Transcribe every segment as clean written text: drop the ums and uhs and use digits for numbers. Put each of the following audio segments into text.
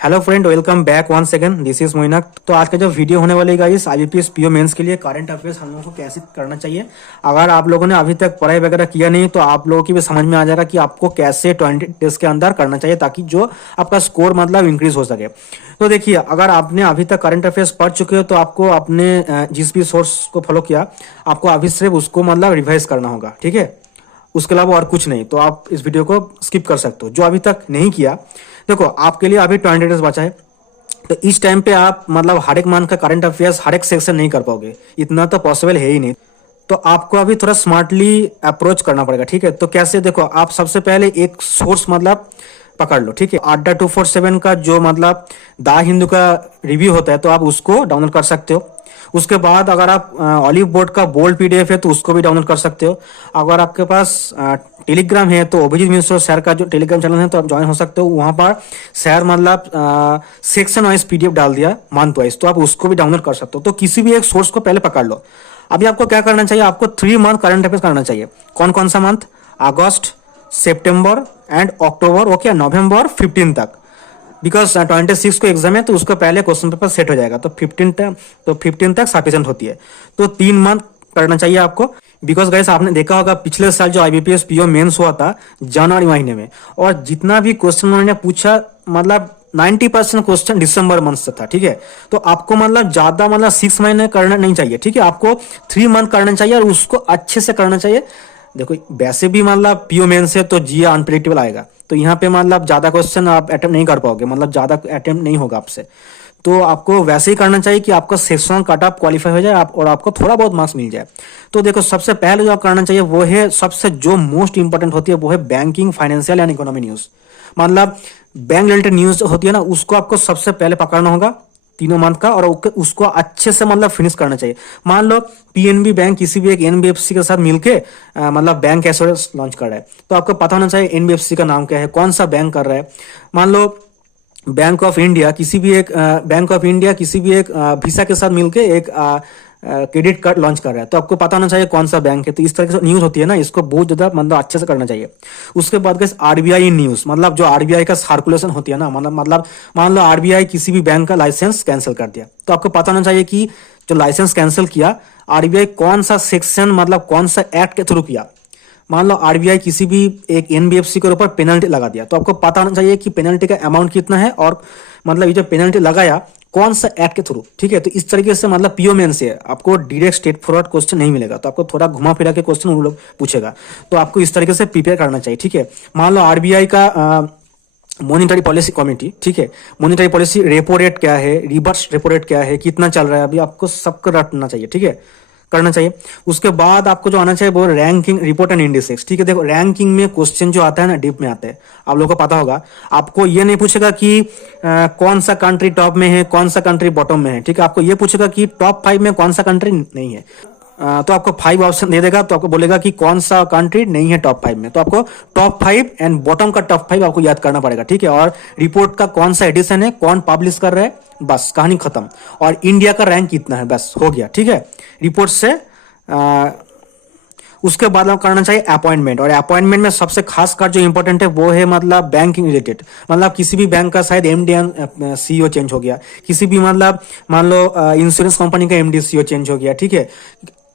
Hello friend, welcome back once again. This is Moinak. तो आज का जो वीडियो होने वाली गाइस, आईबीपीएस पीओ मेंस के लिए करंट अफेयर्स हम लोगों को कैसे करना चाहिए। अगर आप लोगों ने अभी तक पढ़ाई वगैरह किया नहीं तो आप लोगों की भी समझ में आ जाएगा कि आपको कैसे 20 डेज के अंदर करना चाहिए ताकि जो आपका स्कोर मतलब इंक्रीज हो सके। तो देखिए, अगर आपने अभी तक करंट अफेयर्स पढ़ चुके हो तो आपको अपने जिस भी सोर्स को फॉलो किया, आपको अभी सिर्फ उसको मतलब रिवाइज करना होगा, ठीक है। उसके अलावा और कुछ नहीं। तो आप इस वीडियो को स्किप कर सकते हो जो अभी तक नहीं किया। देखो, आपके लिए अभी 20 डेज बचा है, तो इस टाइम पे आप मतलब हर एक मंथ का करंट अफेयर्स हर एक सेक्शन नहीं कर पाओगे, इतना तो पॉसिबल है ही नहीं। तो आपको अभी थोड़ा स्मार्टली अप्रोच करना पड़ेगा, ठीक है। तो कैसे, देखो, आप सबसे पहले एक सोर्स मतलब पकड़ लो, ठीक है। अड्डा 247 का जो मतलब द हिंदू का रिव्यू होता है, तो आप उसको डाउनलोड कर सकते हो। उसके बाद अगर आप ऑलिव बोर्ड का बोल्ड पीडीएफ है तो उसको भी डाउनलोड कर सकते हो। अगर आपके पास टेलीग्राम है तो अभिजीत मिश्र सर का जो टेलीग्राम चैनल है तो आप ज्वाइन हो सकते हो। वहां पर सर मतलब सेक्शन वाइज पीडीएफ डाल दिया मंथ वाइज, तो आप उसको भी डाउनलोड कर सकते हो। तो किसी भी एक सोर्स को पहले पकड़ लो। अभी आपको क्या करना चाहिए, आपको 3 मंथ करंट अफेयर्स करना चाहिए। कौन कौन सा मंथ? अगस्त, सितंबर एंड अक्टूबर, ओके, नवंबर 15 तक। बिकॉज 26 को एग्जाम है तो उसको पहले क्वेश्चन पेपर सेट हो जाएगा, तो 15 तक सफिशिएंट होती है। तो 3 मंथ करना चाहिए आपको। बिकॉज गाइस, आपने देखा होगा पिछले साल जो आईबीपीएस पीओ मेंस हुआ था जनवरी महीने में, और जितना भी क्वेश्चन उन्होंने पूछा मतलब 90% क्वेश्चन दिसंबर मंथ से था, ठीक है। तो आपको मतलब ज्यादा मतलब 6 महीने करना नहीं चाहिए, ठीक है। आपको 3 मंथ करना चाहिए और उसको अच्छे से करना चाहिए। देखो, वैसे भी मतलब पीओ मेन से तो जीए अनप्रेडिक्टेबल आएगा, तो यहाँ पे मतलब ज्यादा क्वेश्चन आप अटेम्प्ट नहीं कर पाओगे, मतलब ज्यादा अटेम्प्ट नहीं होगा आपसे। तो आपको वैसे ही करना चाहिए कि आपका सेक्शन कट ऑफ क्वालिफाई हो जाए आप और आपको थोड़ा बहुत मार्क्स मिल जाए। तो देखो, सबसे पहले जो आप करना चाहिए वो है, सबसे जो मोस्ट इंपॉर्टेंट होती है वो है banking, financial and economy news. मतलब बैंक रिलेटेड न्यूज होती है ना, उसको आपको सबसे पहले पकड़ना होगा 3 मंथ का, और उसको अच्छे से मतलब फिनिश करना चाहिए। मान लो पीएनबी बैंक किसी भी एक एनबीएफसी के साथ मिलके मतलब बैंक एश्योरेंस लॉन्च कर रहा है, तो आपको पता होना चाहिए एनबीएफसी का नाम क्या है, कौन सा बैंक कर रहा है। मान लो बैंक ऑफ इंडिया किसी भी एक वीसा के साथ मिलके एक क्रेडिट कार्ड लॉन्च कर रहा है, तो आपको पता होना चाहिए कौन सा बैंक है। तो इस तरह की न्यूज होती है ना, इसको बहुत ज्यादा मतलब अच्छे से करना चाहिए। उसके बाद गाइस, आरबीआई न्यूज, मतलब जो आरबीआई का सर्कुलेशन होती है ना, मतलब मान लो आरबीआई किसी भी बैंक का लाइसेंस कैंसिल कर दिया, तो आपको पता होना चाहिए कि जो लाइसेंस कैंसिल किया आरबीआई कौन सा सेक्शन मतलब कौन सा एक्ट के थ्रू किया। मान लो आरबीआई किसी भी एक एनबीएफसी के ऊपर पेनल्टी लगा दिया, तो आपको पता होना चाहिए कि पेनल्टी का अमाउंट कितना है, और मतलब ये जो पेनल्टी लगाया कौन सा एक्ट के थ्रू, ठीक है। तो इस तरीके से मतलब पीओ मेन से आपको डायरेक्ट स्ट्रेट फॉरवर्ड क्वेश्चन नहीं मिलेगा, तो आपको थोड़ा घुमा फिरा के क्वेश्चन उन लोग पूछेगा, तो आपको इस तरीके से प्रिपेयर करना चाहिए, ठीक है। मान लो आरबीआई का मॉनिटरी पॉलिसी कमेटी, ठीक है, मॉनिटरी पॉलिसी रेपो रेट क्या है, रिवर्स रेपो रेट क्या है, कितना चल रहा है अभी, आपको सबको रटना चाहिए, ठीक है, करना चाहिए। उसके बाद आपको जो आना चाहिए वो रैंकिंग रिपोर्ट एंड इंडिसेक्स, ठीक है। देखो, रैंकिंग में क्वेश्चन जो आता है ना डीप में आता है, आप लोगों को पता होगा। आपको ये नहीं पूछेगा कि कौन सा कंट्री टॉप में है, कौन सा कंट्री बॉटम में है, ठीक है। आपको ये पूछेगा कि टॉप 5 में कौन सा कंट्री नहीं है। तो आपको 5 ऑप्शन दे देगा, तो आपको बोलेगा कि कौन सा कंट्री नहीं है टॉप 5 में, तो आपको टॉप 5 एंड बॉटम का टॉप 5 आपको याद करना पड़ेगा, ठीक है। और रिपोर्ट का कौन सा एडिशन है, कौन पब्लिश कर रहा है, बस कहानी खत्म। और इंडिया का रैंक कितना है, बस हो गया, ठीक है, रिपोर्ट से। उसके बाद हम करना चाहिए अपॉइंटमेंट, और अपॉइंटमेंट में सबसे खास कर जो इंपॉर्टेंट है वो है मतलब बैंकिंग रिलेटेड। मतलब किसी भी बैंक का शायद एमडी सीईओ चेंज हो गया, किसी भी मतलब मान लो इंश्योरेंस कंपनी का एमडी सीईओ चेंज हो गया, ठीक है।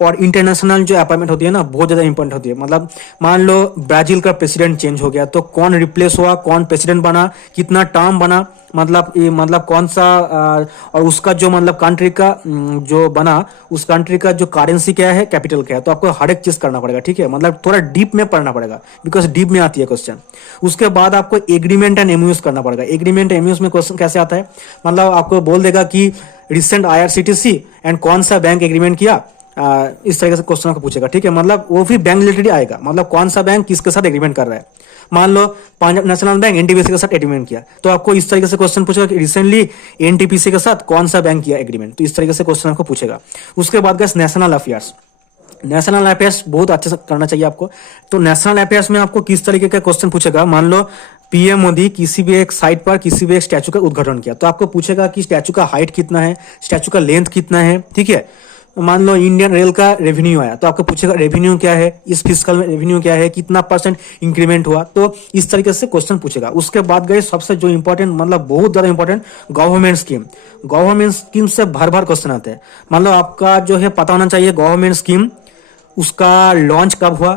और इंटरनेशनल जो अपॉइंटमेंट होती है ना, बहुत ज्यादा इंपॉर्टेंट होती है। मतलब मान लो ब्राजील का प्रेसिडेंट चेंज हो गया, तो कौन रिप्लेस हुआ, कौन प्रेसिडेंट बना, कितना टर्म बना, मतलब ये मतलब कौन सा और उसका जो मतलब कंट्री का जो बना, उस कंट्री का जो करेंसी क्या है, कैपिटल क्या है। तो आपको हर एक चीज करना पड़ेगा, ठीक है। मतलब थोड़ा डीप में पढ़ना पड़ेगा, बिकॉज डीप में आती है क्वेश्चन। उसके बाद आपको एग्रीमेंट एंड एमयूज करना पड़ेगा। एग्रीमेंट एमयूज में क्वेश्चन कैसे आता है, मतलब आपको बोल देगा कि रिसेंट आईआरसीटीसी एंड कौन सा बैंक एग्रीमेंट किया, इस तरीके से क्वेश्चन को पूछेगा, ठीक है। मतलब वो भी बैंक रिलेटेड आएगा, मतलब कौन सा बैंक किसके साथ एग्रीमेंट कर रहा है। मान लो पंजाब नेशनल बैंक एनटीपीसी के साथ एग्रीमेंट किया, तो आपको इस तरीके से क्वेश्चन पूछेगा कि रिसेंटली एनटीपीसी के साथ कौन सा बैंक किया एग्रीमेंट, तो इस तरीके से क्वेश्चन आपको पूछेगा। उसके बाद gas national affairs. National affairs बहुत अच्छे से करना चाहिए आपको। तो नेशनल अफेयर्स में आपको किस तरीके का क्वेश्चन पूछेगा, मान लो पीएम मोदी किसी भी एक साइट पर किसी भी एक स्टैचू का उद्घाटन किया, तो आपको पूछेगा कि स्टैचू का हाइट कितना है, स्टैचू का लेंथ कितना है, ठीक है। मान लो इंडियन रेल का रेवेन्यू आया तो आपको पूछेगा रेवेन्यू क्या है, इस फिस्कल में रेवेन्यू क्या है, कितना परसेंट इंक्रीमेंट हुआ, तो इस तरीके से क्वेश्चन पूछेगा। उसके बाद गए सबसे जो इंपॉर्टेंट, मतलब बहुत ज्यादा important, government scheme. Government scheme से भर भर क्वेश्चन आते हैं। मान लो आपका जो है पता होना चाहिए गवर्नमेंट स्कीम, उसका लॉन्च कब हुआ,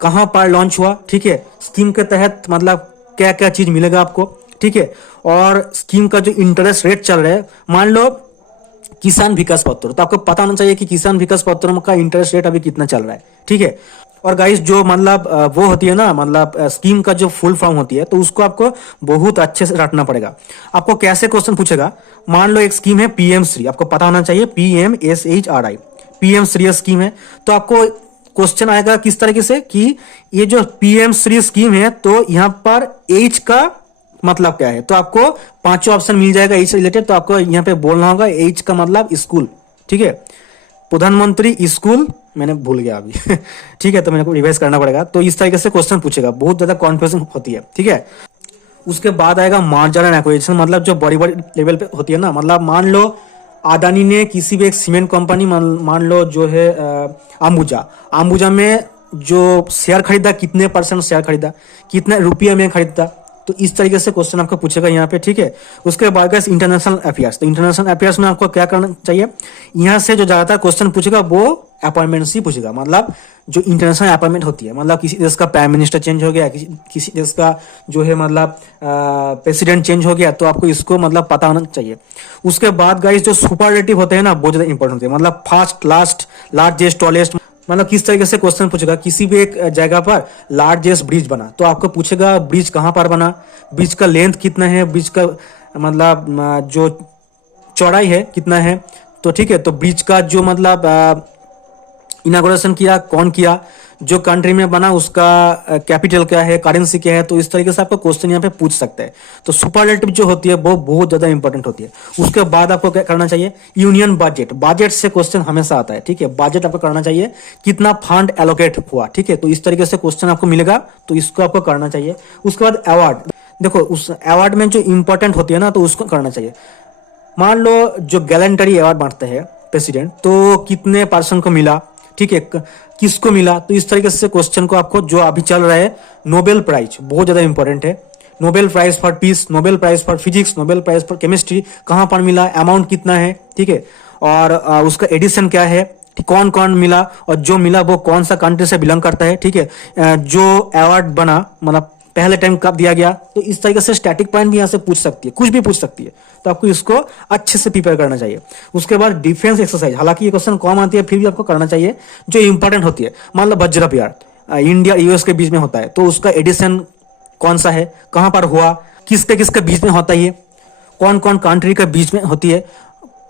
कहां पर लॉन्च हुआ, ठीक है, स्कीम के तहत मतलब क्या क्या चीज मिलेगा आपको, ठीक है, और स्कीम का जो इंटरेस्ट रेट चल रहा है, मान लो किसान विकास पत्र, तो आपको पता होना चाहिए कि किसान विकास पत्र का इंटरेस्ट रेट अभी कितना चल रहा है, ठीक है। और गाइस जो मतलब वो होती है ना, मतलब स्कीम का जो फुल फॉर्म होती है, तो उसको आपको बहुत अच्छे से रटना पड़ेगा। आपको कैसे क्वेश्चन पूछेगा, मान लो एक स्कीम है पीएम श्री, आपको पता होना चाहिए PMSHRI, पीएम श्री स्कीम है, तो आपको क्वेश्चन आएगा किस तरीके से कि ये जो पीएम श्री स्कीम है, तो यहाँ पर एज का मतलब क्या है, तो आपको पांचों ऑप्शन मिल जाएगा एज से रिलेटेड, तो आपको यहाँ पे बोलना होगा एज का मतलब स्कूल, ठीक है, प्रधानमंत्री स्कूल, मैंने भूल गया अभी ठीक है, तो मेरे को रिवाइज करना पड़ेगा। तो इस तरीके से क्वेश्चन पूछेगा, बहुत ज्यादा कॉन्फ्यूजन होती है, ठीक है। उसके बाद आएगा मार्जर एंड एक्विजिशन, मतलब जो बड़ी बड़ी लेवल पे होती है ना, मतलब मान लो अदानी ने किसी भी एक सीमेंट कंपनी, मान लो जो है अंबुजा में जो शेयर खरीदा, कितने परसेंट शेयर खरीदा, कितने रुपये में खरीदा, तो इस तरीके से क्वेश्चन आपको पूछेगा यहाँ पे, ठीक है। उसके बाद इंटरनेशनल अफेयर्स, तो इंटरनेशनल अफेयर्स में आपको क्या करना चाहिए, यहाँ से जो ज्यादातर क्वेश्चन पूछेगा वो अपॉइंटमेंट ही पूछेगा, मतलब जो इंटरनेशनल अपॉइंटमेंट होती है, मतलब किसी देश का प्राइम मिनिस्टर चेंज हो गया, किसी देश का जो है मतलब प्रेसिडेंट चेंज हो गया, तो आपको इसको मतलब पता होना चाहिए। उसके बाद गाइस जो सुपरलेटिव होते हैं ना, बहुत ज्यादा इंपॉर्टेंट होते हैं, मतलब फास्ट, लास्ट, लार्जेस्ट, टॉलेस्ट, मतलब किस तरीके से क्वेश्चन पूछेगा, किसी भी एक जगह पर लार्जेस्ट ब्रिज बना, तो आपको पूछेगा ब्रिज कहां पर बना, ब्रिज का लेंथ कितना है, ब्रिज का मतलब जो चौड़ाई है कितना है, तो ठीक है, तो ब्रिज का जो मतलब इनाग्रेशन किया कौन किया, जो कंट्री में बना उसका कैपिटल क्या है, करेंसी क्या है, तो इस तरीके से आपको क्वेश्चन यहाँ पे पूछ सकते हैं। तो सुपरलेटिव जो होती है वो बहुत ज्यादा इंपॉर्टेंट होती है। उसके बाद आपको क्या करना चाहिए, यूनियन बजट, बजट से क्वेश्चन हमेशा आता है, ठीक है, बजट आपको करना चाहिए, कितना फंड एलोकेट हुआ, ठीक है, तो इस तरीके से क्वेश्चन आपको मिलेगा, तो इसको आपको करना चाहिए। उसके बाद अवार्ड, देखो उस अवार्ड में जो इंपॉर्टेंट होती है ना, तो उसको करना चाहिए। मान लो जो गैलेंटरी अवार्ड बांटते हैं प्रेसिडेंट, तो कितने पर्सन को मिला, ठीक है, किसको मिला, तो इस तरीके से क्वेश्चन को आपको, जो अभी चल रहा है नोबेल प्राइज, बहुत ज्यादा इंपॉर्टेंट है, Nobel prize for peace, Nobel prize for physics, Nobel prize for chemistry, कहां पर मिला, अमाउंट कितना है, ठीक है, और उसका एडिशन क्या है, कौन कौन मिला, और जो मिला वो कौन सा कंट्री से बिलोंग करता है, ठीक है, जो अवार्ड बना मतलब पहले टाइम कब दिया गया, तो इस तरीके से स्टैटिक पॉइंट भी यहाँ से पूछ सकती है, कुछ भी पूछ सकती है, तो आपको इसको अच्छे से प्रिपेयर करना चाहिए। उसके बाद डिफेंस एक्सरसाइज, हालांकि ये क्वेश्चन कम आती है, फिर भी आपको करना चाहिए, जो इंपॉर्टेंट होती है। मान लो वज्र विहार इंडिया यूएस के बीच में होता है, तो उसका एडिशन कौन सा है, कहां पर हुआ, किसके किसके बीच में होता है, कौन कौन कंट्री के बीच में होती है,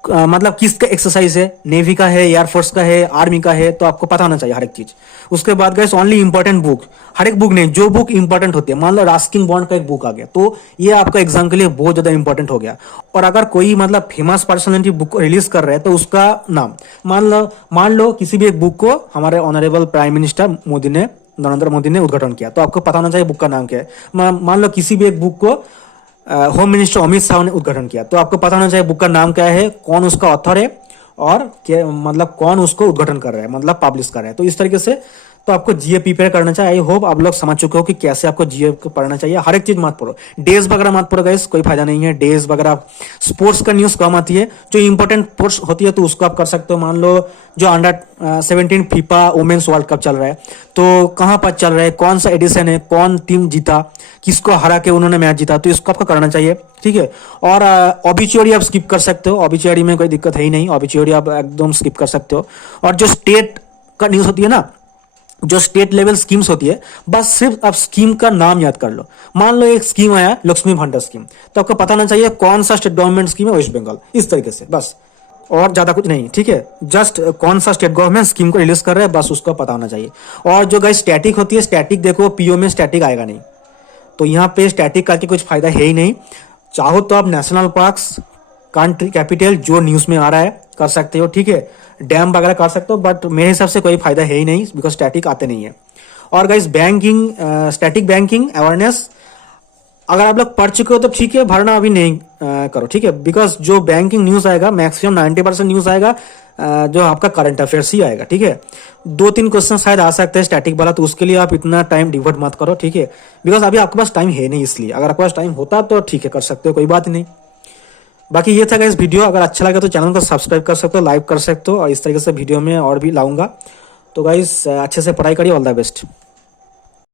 मतलब किसका एक्सरसाइज है, नेवी का है, एयरफोर्स का है, आर्मी का है, तो आपको पता होना चाहिए हर एक चीज। उसके बाद गाइस ओनली इंपॉर्टेंट बुक, हर एक बुक नहीं, जो बुक इंपॉर्टेंट होती है, मान लो रास्किन बॉन्ड का एक बुक आ गया, तो ये आपका एग्जाम के लिए बहुत ज्यादा इंपॉर्टेंट हो गया। और अगर कोई मतलब फेमस पर्सनैलिटी बुक को रिलीज कर रहे हैं, तो उसका नाम मान लो किसी भी एक बुक को हमारे honourable prime minister Narendra Modi ने उद्घाटन किया, तो आपको पता होना चाहिए बुक का नाम क्या है। मान लो किसी भी एक बुक को होम मिनिस्टर अमित शाह ने उद्घाटन किया, तो आपको पता होना चाहिए बुक का नाम क्या है, कौन उसका ऑथर है, और क्या मतलब कौन उसको उद्घाटन कर रहा है, मतलब पब्लिश कर रहा है। तो इस तरीके से तो आपको जीए प्रिपेयर करना चाहिए। आई होप आप लोग समझ चुके हो कि कैसे आपको जीए को पढ़ना चाहिए। हर एक चीज मत पढ़ो, डेज वगैरह मत पढ़ो गाइस, कोई फायदा नहीं है। डेज वगैरह, स्पोर्ट्स का न्यूज कम आती है, जो इंपॉर्टेंट स्पोर्ट्स होती है तो उसको आप कर सकते हो। मान लो जो अंडर-17 फीफा वुमेन्स वर्ल्ड कप चल रहा है, तो कहां पर चल रहा है, कौन सा एडिशन है, कौन टीम जीता, किसको हरा के उन्होंने मैच जीता, तो इसको आपको करना चाहिए, ठीक है। और ऑबिचुअरी आप स्किप कर सकते हो, ऑबिचुअरी में कोई दिक्कत है ही नहीं, ऑबिचुअरी आप एकदम स्किप कर सकते हो। और जो स्टेट का न्यूज होती है ना, जो स्टेट लेवल स्कीम्स होती है, बस सिर्फ आप स्कीम का नाम याद कर लो। मान लो एक स्कीम आया लक्ष्मी भंडार स्कीम, तो आपको पता होना चाहिए कौन सा स्टेट गवर्नमेंट स्कीम है, वेस्ट बंगाल, इस तरीके से, बस, और ज्यादा कुछ नहीं, ठीक है। जस्ट कौन सा स्टेट गवर्नमेंट स्कीम को रिलीज कर रहा है, बस उसका पता होना चाहिए। और जो गाइस स्टैटिक होती है, स्टैटिक देखो पीओ में स्टैटिक आएगा नहीं, तो यहाँ पे स्टैटिक करके कुछ फायदा है ही नहीं। चाहो तो आप नेशनल पार्क्स, कंट्री कैपिटल जो न्यूज में आ रहा है कर सकते हो, ठीक है, डैम वगैरह कर सकते हो, बट मेरे हिसाब से कोई फायदा है ही नहीं, बिकॉज स्टैटिक आते नहीं है। और guys banking, static banking awareness अगर आप लोग पढ़ चुके हो तो ठीक है, भरना अभी नहीं करो, ठीक है, बिकॉज जो बैंकिंग न्यूज आएगा मैक्सिमम 90% न्यूज आएगा जो आपका करंट अफेयर्स ही आएगा, ठीक है। 2-3 क्वेश्चन शायद आ सकते हैं स्टैटिक वाला, तो उसके लिए आप इतना टाइम डिवोट मत करो, ठीक है, बिकॉज अभी आपके पास टाइम है नहीं, इसलिए अगर आपके पास टाइम होता तो ठीक है, कर सकते हो, कोई बात नहीं। बाकी ये था गाइस वीडियो, अगर अच्छा लगा तो चैनल को सब्सक्राइब कर सकते हो, लाइक कर सकते हो, और इस तरीके से वीडियो में और भी लाऊंगा। तो गाइस अच्छे से पढ़ाई करिए, ऑल द बेस्ट।